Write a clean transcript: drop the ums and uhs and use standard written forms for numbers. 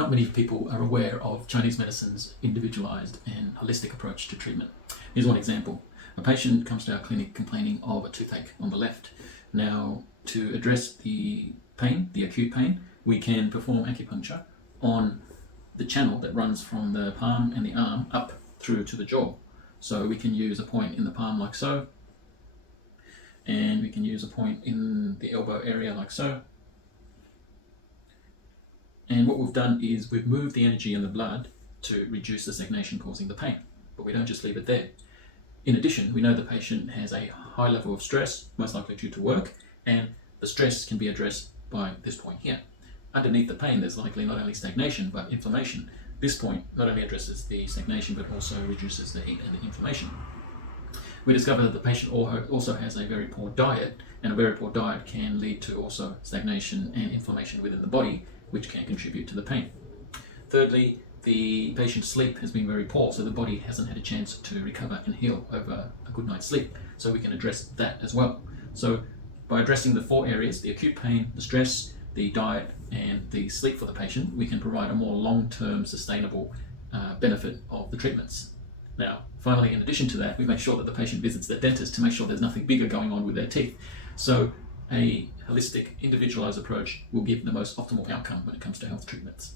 Not many people are aware of Chinese medicine's individualized and holistic approach to treatment. Here's one example. A patient comes to our clinic complaining of a toothache on the left. Now, to address the pain, the acute pain, we can perform acupuncture on the channel that runs from the palm and the arm up through to the jaw. So we can use a point in the palm like so, and we can use a point in the elbow area like so. And what we've done is we've moved the energy in the blood to reduce the stagnation causing the pain, but we don't just leave it there. In addition, we know the patient has a high level of stress, most likely due to work, and the stress can be addressed by this point here. Underneath the pain, there's likely not only stagnation, but inflammation. This point not only addresses the stagnation, but also reduces the heat and the inflammation. We discovered that the patient also has a very poor diet, and a very poor diet can lead to also stagnation and inflammation within the body, which can contribute to the pain. Thirdly, the patient's sleep has been very poor, so the body hasn't had a chance to recover and heal over a good night's sleep. So we can address that as well. So by addressing the 4 areas, the acute pain, the stress, the diet, and the sleep for the patient, we can provide a more long-term sustainable benefit of the treatments. Now, finally, in addition to that, we make sure that the patient visits their dentist to make sure there's nothing bigger going on with their teeth. So a holistic, individualized approach will give the most optimal outcome when it comes to health treatments.